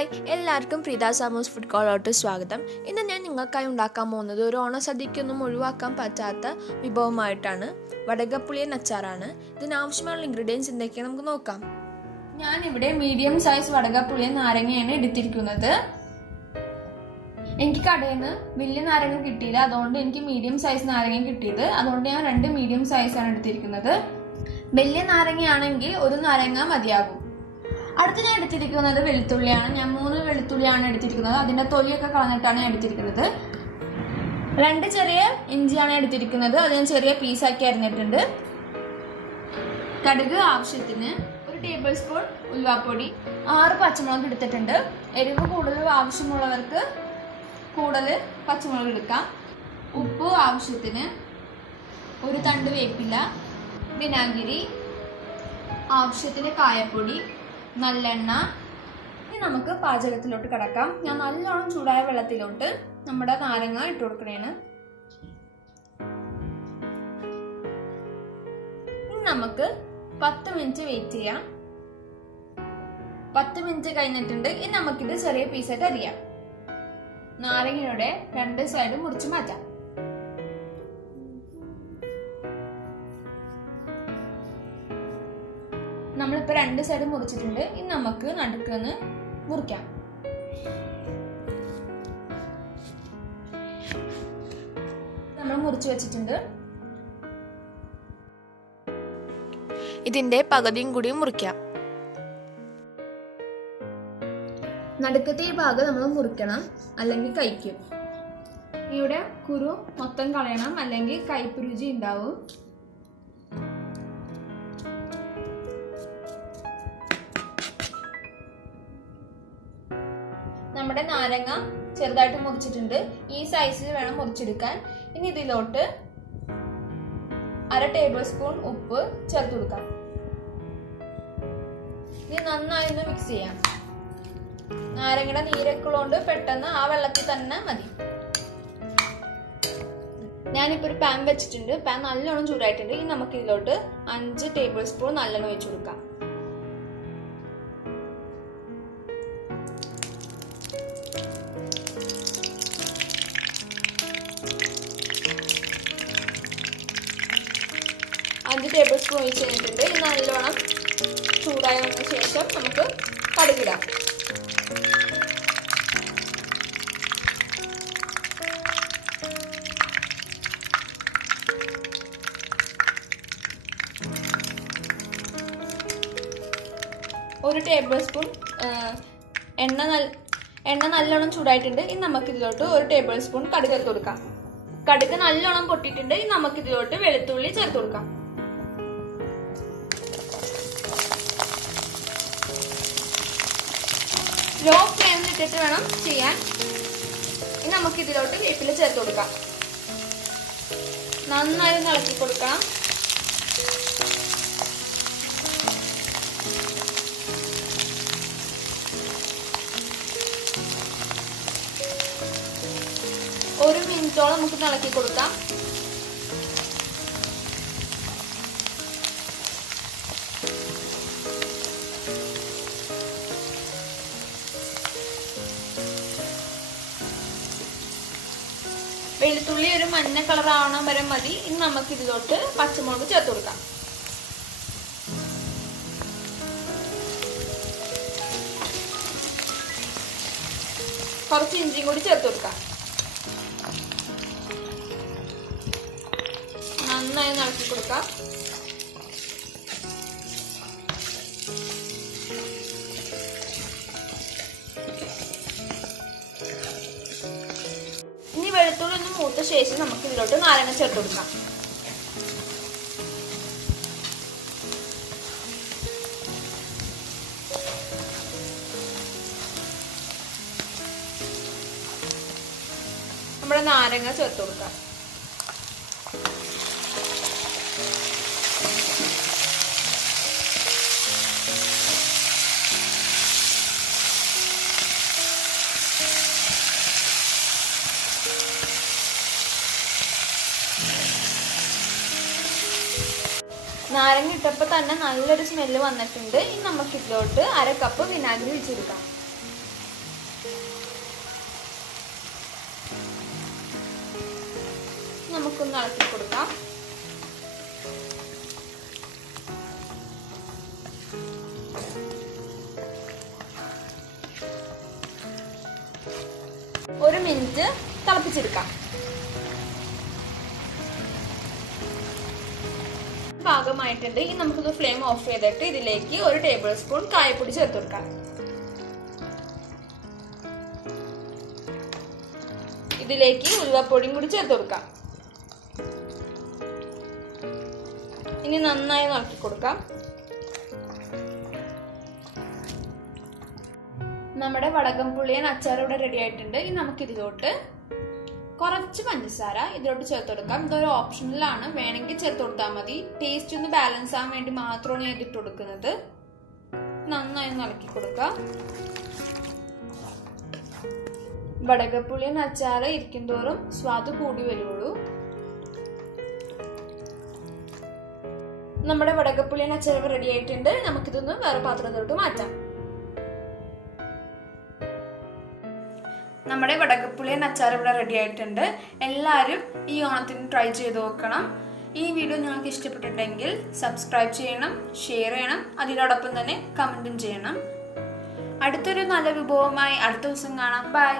Hi എല്ലാവർക്കും Preethasammus food കോളിലോട്ട് സ്വാഗതം. ഇന്ന് ഞാൻ നിങ്ങൾക്കായി ഉണ്ടാക്കാൻ പോകുന്നത് ഒരു ഓണസദ്യക്കൊന്നും ഒഴിവാക്കാൻ പറ്റാത്ത വിഭവമായിട്ടാണ് വടകപ്പുളിയൻ അച്ചാറാണ്. ഇതിനാവശ്യമുള്ള ഇൻഗ്രീഡിയൻസ് എന്തൊക്കെയാണ് നമുക്ക് നോക്കാം. ഞാനിവിടെ മീഡിയം സൈസ് വടകപ്പുളിയൻ നാരങ്ങയാണ് എടുത്തിരിക്കുന്നത്. എനിക്ക് കടയിൽ നിന്ന് വലിയ നാരങ്ങ കിട്ടിയില്ല, അതുകൊണ്ട് എനിക്ക് മീഡിയം സൈസ് നാരങ്ങ കിട്ടിയത്. അതുകൊണ്ട് ഞാൻ 2 മീഡിയം സൈസാണ് എടുത്തിരിക്കുന്നത്. വലിയ നാരങ്ങയാണെങ്കിൽ ഒരു നാരങ്ങ മതിയാകും. അടുത്ത് ഞാൻ എടുത്തിരിക്കുന്നത് വെളുത്തുള്ളിയാണ്. ഞാൻ 3 വെളുത്തുള്ളിയാണ് എടുത്തിരിക്കുന്നത്. അതിൻ്റെ തൊലിയൊക്കെ കളഞ്ഞിട്ടാണ് ഞാൻ എടുത്തിരിക്കുന്നത്. 2 ചെറിയ ഇഞ്ചിയാണ് എടുത്തിരിക്കുന്നത്. അത് ഞാൻ ചെറിയ പീസാക്കി അരിഞ്ഞിട്ടുണ്ട്. കടുക് ആവശ്യത്തിന്, 1 ടേബിൾ സ്പൂൺ ഉലുവാപ്പൊടി, 6 പച്ചമുളക് എടുത്തിട്ടുണ്ട്. എരിവ് കൂടുതൽ ആവശ്യമുള്ളവർക്ക് കൂടുതൽ പച്ചമുളക് എടുക്കാം. ഉപ്പ് ആവശ്യത്തിന്, 1 തണ്ട് വേപ്പില, വിനാഗിരി ആവശ്യത്തിന്, കായപ്പൊടി, നല്ലെണ്ണ. ഇനി നമുക്ക് പാചകത്തിലോട്ട് കിടക്കാം. ഞാൻ നല്ലോണം ചൂടായ വെള്ളത്തിലോട്ട് നമ്മുടെ നാരങ്ങ ഇട്ട് കൊടുക്കണേണ്. ഇനി നമുക്ക് 10 മിനിറ്റ് വെയിറ്റ് ചെയ്യാം. 10 മിനിറ്റ് കഴിഞ്ഞിട്ടുണ്ട്. ഇനി നമുക്കിത് ചെറിയ പീസായിട്ട് അരിയാം. നാരങ്ങയുടെ 2 സൈഡ് മുറിച്ച് മാറ്റാം. നമ്മളിപ്പോൾ 2 സൈഡ് മുറിച്ചിട്ടുണ്ട്. ഇനി നമുക്ക് നടുക്കുന്ന് മുറിക്കാം. നമ്മൾ മുറിച്ച് വെച്ചിട്ടുണ്ട്. ഇതിന്റെ പകുതിയും കൂടി മുറിക്കാം. നടുക്കത്തെ ഈ ഭാഗം നമ്മൾ മുറിക്കണം, അല്ലെങ്കിൽ കഴിക്കും. ഇവിടെ കുരു മൊത്തം കളയണം, അല്ലെങ്കിൽ കയ്പ്പ് രുചി ഉണ്ടാവും. നമ്മുടെ നാരങ്ങ ചെറുതായിട്ട് മുറിച്ചിട്ടുണ്ട്. ഈ സൈസിൽ വേണം മുറിച്ചെടുക്കാൻ. ഇനി ഇതിലോട്ട് 1/2 ടേബിൾ സ്പൂൺ ഉപ്പ് ചേർത്ത് കൊടുക്കാം. ഇത് നന്നായി ഒന്ന് മിക്സ് ചെയ്യാം. നാരങ്ങയുടെ നീരൊക്കെ ഉള്ളതുകൊണ്ട് പെട്ടെന്ന് ആ വെള്ളത്തിൽ തന്നെ മതി. ഞാനിപ്പോൾ ഒരു പാൻ വെച്ചിട്ടുണ്ട്. പാൻ നല്ലോണം ചൂടായിട്ടുണ്ട്. ഇനി നമുക്ക് ഇതിലോട്ട് 5 ടേബിൾ സ്പൂൺ നല്ലെണ്ണ ഒഴിച്ചു കൊടുക്കാം. അഞ്ച് ടേബിൾ സ്പൂൺ ഒഴിച്ച് കഴിഞ്ഞിട്ടുണ്ട്. ഇത് നല്ലോണം ചൂടായി വന്ന ശേഷം നമുക്ക് കടുകിടാം. ഒരു ടേബിൾ സ്പൂൺ എണ്ണ നല്ലോണം ചൂടായിട്ടുണ്ട്. ഇനി നമുക്കിതിലോട്ട് 1 ടേബിൾ സ്പൂൺ കടുക് ചേർത്ത് കൊടുക്കാം. കടുക് നല്ലോണം പൊട്ടിയിട്ടുണ്ട്. ഇനി നമുക്കിതിലോട്ട് വെളുത്തുള്ളി ചേർത്ത് കൊടുക്കാം. ലോ ഫ്ലെയിമിൽ ഇട്ടിട്ട് വേണം ചെയ്യാൻ. ഇനി നമുക്ക് ഇതിലോട്ട് വേപ്പില ചേർത്ത് കൊടുക്കാം. നന്നായി ഇളക്കി കൊടുക്കണം. ഒരു മിനിറ്റോളം നമുക്ക് ഇളക്കി കൊടുക്കാം. വെളുത്തുള്ളി ഒരു മഞ്ഞ കളർ ആവണ വരെ മതി. ഇനി നമുക്ക് ഇതിലോട്ട് പച്ചമുളക് ചേർത്ത് കൊടുക്കാം. കുറച്ച് ഇഞ്ചിയും കൂടി ചേർത്ത് കൊടുക്കാം. നന്നായി ഇളക്കി കൊടുക്കാം. ഇനി വെളുത്തുള്ളി ഒന്ന് മൂത്ത ശേഷം നമുക്ക് ഇതിലോട്ട് നാരങ്ങ ചേർത്ത് കൊടുക്കാം. നമ്മുടെ നാരങ്ങ ചേർത്ത് കൊടുക്കാം. നാരങ്ങ ഇട്ടപ്പോൾ തന്നെ നല്ലൊരു സ്മെല്ല് വന്നിട്ടുണ്ട്. ഇനി നമുക്ക് ഇതിലോട്ട് 1/2 കപ്പ് വിനാഗിരി ഒഴിച്ചെടുക്കാം. ഇളക്കി കൊടുക്കാം. ഒരു മിനിറ്റ് തിളപ്പിച്ചെടുക്കാം. പാകമായിട്ടുണ്ട്. ഇനി നമുക്കിത് ഫ്ലെയിം ഓഫ് ചെയ്തിട്ട് ഇതിലേക്ക് 1 ടേബിൾ സ്പൂൺ കായപ്പൊടി ചേർത്ത് കൊടുക്കാം. ഇതിലേക്ക് ഉലുവപ്പൊടിയും കൂടി ചേർത്ത് കൊടുക്കാം. ഇനി നന്നായി ഇളക്കി കൊടുക്കാം. നമ്മുടെ വടകംപുളിയൻ അച്ചാർ ഇവിടെ റെഡി ആയിട്ടുണ്ട്. ഇനി നമുക്ക് ഇതിലോട്ട് കുറച്ച് പഞ്ചസാര ഇതിലോട്ട് ചേർത്ത് കൊടുക്കാം. ഇതൊരു ഓപ്ഷണലാണ്, വേണമെങ്കിൽ ചേർത്ത് കൊടുത്താൽ മതി. ടേസ്റ്റ് ഒന്ന് ബാലൻസ് ആവാൻ വേണ്ടി മാത്രമാണ് ഞാൻ ഇതിട്ട് കൊടുക്കുന്നത്. നന്നായി ഇളക്കി കൊടുക്കാം. വടകപ്പുളിയൻ അച്ചാർ ഇരിക്കും തോറും സ്വാദ് കൂടി വരുള്ളൂ. നമ്മുടെ വടകപ്പുളിയൻ അച്ചാർ റെഡി ആയിട്ടുണ്ട്. നമുക്കിതൊന്ന് വേറെ പാത്രത്തിലോട്ട് മാറ്റാം. നമ്മുടെ വടകപ്പുളിയൻ അച്ചാർ ഇവിടെ റെഡി ആയിട്ടുണ്ട്. എല്ലാവരും ഈ ഓണത്തിന് ട്രൈ ചെയ്ത് നോക്കണം. ഈ വീഡിയോ നിങ്ങൾക്ക് ഇഷ്ടപ്പെട്ടിട്ടുണ്ടെങ്കിൽ സബ്സ്ക്രൈബ് ചെയ്യണം, ഷെയർ ചെയ്യണം, അതിനോടൊപ്പം തന്നെ കമൻറ്റും ചെയ്യണം. അടുത്തൊരു നല്ല വിഭവമായി അടുത്ത ദിവസം കാണാം. ബൈ.